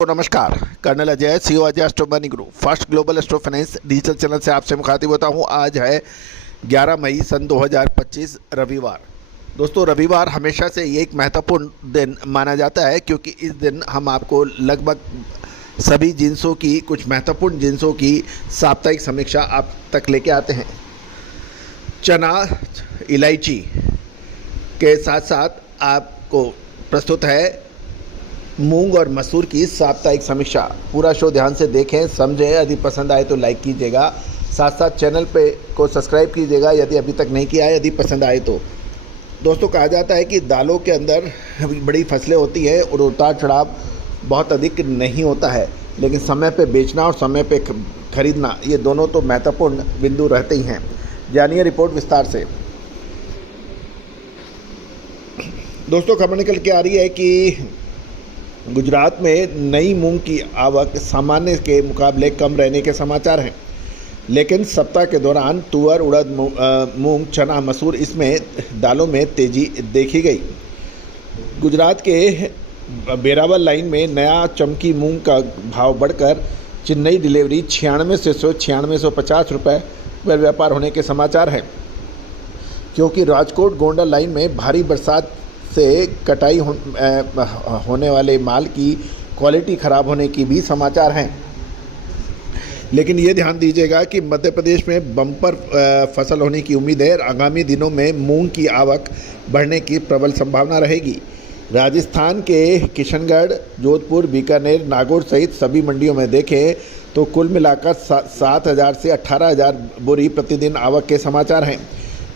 तो नमस्कार, colonel Ajay, CEO Ajay astro money group first global astro finance digital channel से आपसे मुखातिब होता हूं। आज है 11 मई सन 2025 रविवार। दोस्तों, रविवार हमेशा से ये एक महत्वपूर्ण दिन माना जाता है क्योंकि इस दिन हम आपको लगभग सभी जिन्सों की, कुछ महत्वपूर्ण जिन्सों की साप्ताहिक समीक्षा आप तक लेके आते हैं। चना, इलायची के साथ साथ आपको प्रस्तुत है मूंग और मसूर की साप्ताहिक समीक्षा। पूरा शो ध्यान से देखें, समझें। यदि पसंद आए तो लाइक कीजिएगा, साथ साथ चैनल पे को सब्सक्राइब कीजिएगा यदि अभी तक नहीं किया है। यदि पसंद आए तो दोस्तों, कहा जाता है कि दालों के अंदर बड़ी फसलें होती हैं और उतार चढ़ाव बहुत अधिक नहीं होता है, लेकिन समय पे बेचना और समय पे खरीदना, ये दोनों तो महत्वपूर्ण बिंदु रहते ही हैं। जानिए रिपोर्ट विस्तार से। दोस्तों, खबर निकल के आ रही है कि गुजरात में नई मूंग की आवक सामान्य के मुकाबले कम रहने के समाचार हैं, लेकिन सप्ताह के दौरान तुअर, उड़द, मूंग, चना, मसूर इसमें दालों में तेजी देखी गई। गुजरात के बेरावल लाइन में नया चमकी मूंग का भाव बढ़कर चेन्नई डिलीवरी 9650 रुपये पर व्यापार होने के समाचार हैं, क्योंकि राजकोट गोंडा लाइन में भारी बरसात से कटाई होने वाले माल की क्वालिटी खराब होने की भी समाचार हैं। लेकिन ये ध्यान दीजिएगा कि मध्य प्रदेश में बम्पर फसल होने की उम्मीद है। आगामी दिनों में मूंग की आवक बढ़ने की प्रबल संभावना रहेगी। राजस्थान के किशनगढ़, जोधपुर, बीकानेर, नागौर सहित सभी मंडियों में देखें तो कुल मिलाकर 7,000 से 18,000 बोरी प्रतिदिन आवक के समाचार हैं।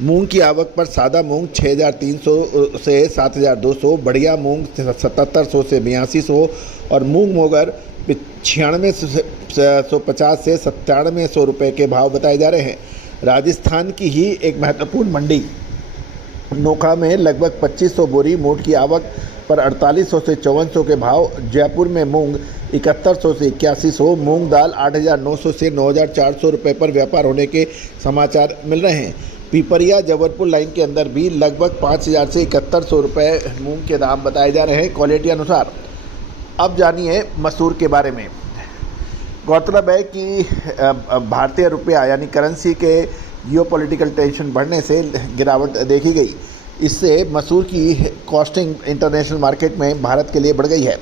मूंग की आवक पर सादा मूंग 6,300 से 7,200, बढ़िया मूंग 7,700 से 8,200 और मूंग मोगर 9650 से 9700 रुपये के भाव बताए जा रहे हैं। राजस्थान की ही एक महत्वपूर्ण मंडी नोखा में लगभग 2500 बोरी मूंग की आवक पर 4800 से 5400 के भाव। जयपुर में मूंग 7100 से 8100, मूंग दाल 8,900 से 9,400 रुपये पर व्यापार होने के समाचार मिल रहे हैं। पिपरिया जबलपुर लाइन के अंदर भी लगभग 5,000 से 7100 रुपये मूंग के दाम बताए जा रहे हैं क्वालिटी अनुसार। अब जानिए मसूर के बारे में। गौरतलब है कि भारतीय रुपया यानी करेंसी के जियोपॉलिटिकल टेंशन बढ़ने से गिरावट देखी गई। इससे मसूर की कॉस्टिंग इंटरनेशनल मार्केट में भारत के लिए बढ़ गई है।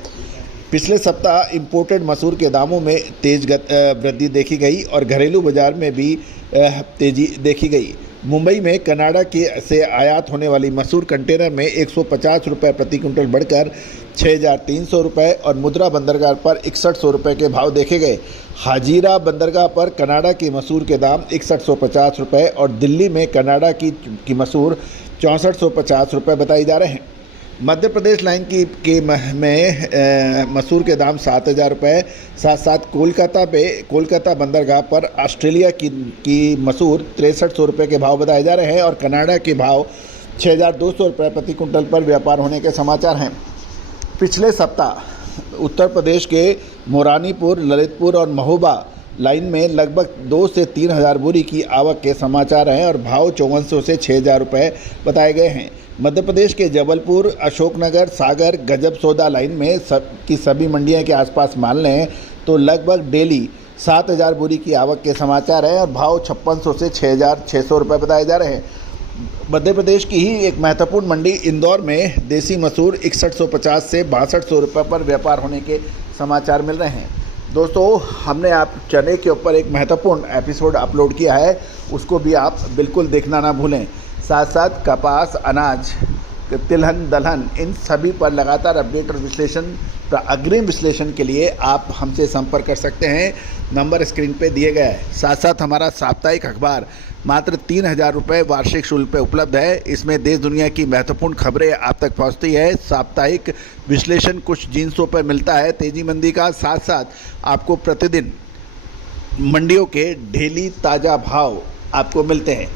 पिछले सप्ताह इंपोर्टेड मसूर के दामों में तेज वृद्धि देखी गई और घरेलू बाजार में भी तेजी देखी गई। मुंबई में कनाडा से आयात होने वाली मसूर कंटेनर में 150 रुपये प्रति क्विंटल बढ़कर 6,300 रुपये और मुद्रा बंदरगाह पर 6100 रुपये के भाव देखे गए। हाजीरा बंदरगाह पर कनाडा की मसूर के दाम 6150 रुपये और दिल्ली में कनाडा की मसूर 6450 रुपये बताई जा रहे हैं। मध्य प्रदेश लाइन में मसूर के दाम 7,000 रुपये, साथ साथ कोलकाता बंदरगाह पर ऑस्ट्रेलिया की मसूर 6300 रुपये के भाव बताए जा रहे हैं और कनाडा के भाव 6,200 रुपये प्रति कुंटल पर व्यापार होने के समाचार हैं। पिछले सप्ताह उत्तर प्रदेश के मोरानीपुर, ललितपुर और महोबा लाइन में लगभग 2 से 3,000 बोरी की आवक के समाचार हैं और भाव 5400 से 6,000 रुपये बताए गए हैं। मध्य प्रदेश के जबलपुर, अशोकनगर, सागर, गजब सौदा लाइन में सभी मंडियों के आसपास मान लें तो लगभग डेली 7,000 बोरी की आवक के समाचार हैं और भाव 5600 से 6,600 रुपये बताए जा रहे हैं। मध्य प्रदेश की ही एक महत्वपूर्ण मंडी इंदौर में देसी मसूर 6150 से 6200 रुपये पर व्यापार होने के समाचार मिल रहे हैं। दोस्तों, हमने आप चने के ऊपर एक महत्वपूर्ण एपिसोड अपलोड किया है, उसको भी आप बिल्कुल देखना ना भूलें। साथ साथ कपास, अनाज, तिलहन, दलहन, इन सभी पर लगातार अपडेट और विश्लेषण, अग्रिम विश्लेषण के लिए आप हमसे संपर्क कर सकते हैं। नंबर स्क्रीन पे दिए गए हैं। साथ साथ हमारा साप्ताहिक अखबार मात्र 3,000 रुपये वार्षिक शुल्क पे उपलब्ध है। इसमें देश दुनिया की महत्वपूर्ण खबरें आप तक पहुंचती है। साप्ताहिक विश्लेषण कुछ जिन्सों पर मिलता है तेजी मंदी का, साथ साथ आपको प्रतिदिन मंडियों के डेली ताज़ा भाव आपको मिलते हैं।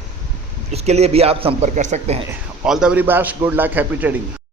इसके लिए भी आप संपर्क कर सकते हैं। All the very best, good luck, happy trading.